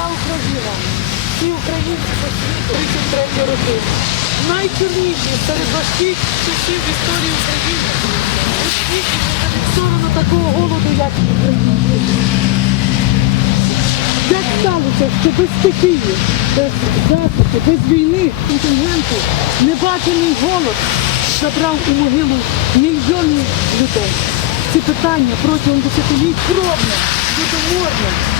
війна Україна. Всі українці по світу 33 роки. Найчорніші серед важких часів в історії України. У світі Сторону такого голоду, як в Україні. Як сталося, що без стихії, без запиту, без війни, інтелігенту небачений голод забрав у могилу мільйони людей. Ці питання протягом десятиліть кровне, водоморне.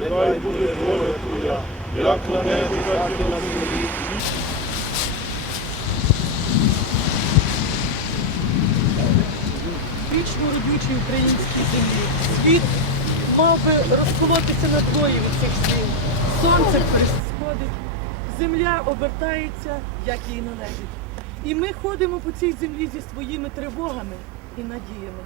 Нехай буде воля Твоя, як на небі, так і на землі. вічно родючій українській землі. Світ мав би розколотися на двоє від цих слів. Сонце сходить, земля обертається, як їй належить. І ми ходимо по цій землі зі своїми тривогами і надіями.